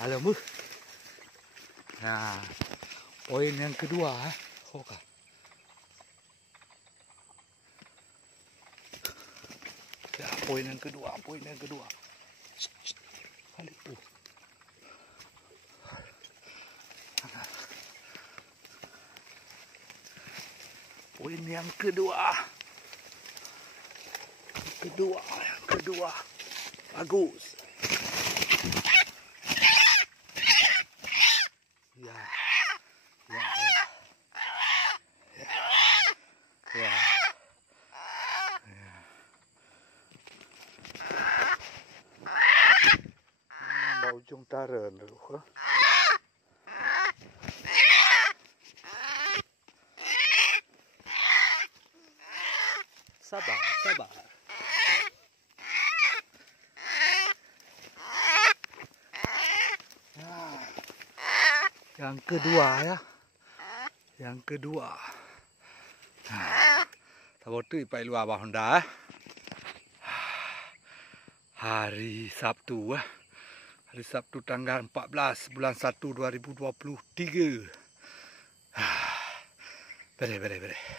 Alamu. Nah, poin yang kedua. Oke. Ya, poin yang kedua. Balik tuh. Poin yang kedua. Bagus. Ya. Ujung taran dulu. Sabar. Nah, yang kedua ya. Nah, tahu tu ipai luar bawah Honda. Hari Sabtu tanggal 14 bulan 1 2023. Bere.